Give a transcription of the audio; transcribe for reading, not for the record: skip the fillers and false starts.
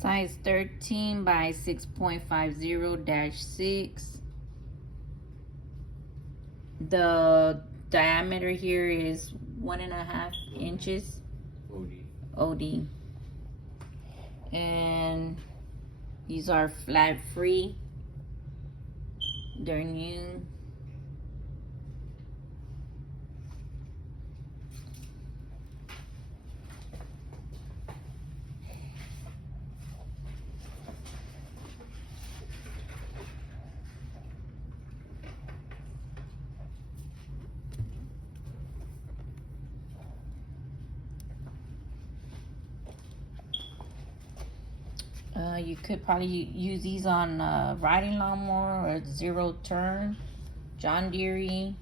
Size 13 by 6.50-6. The diameter here is 1.5 inches. OD. And these are flat free. They're new. You could probably use these on riding lawnmower or zero turn, John Deere.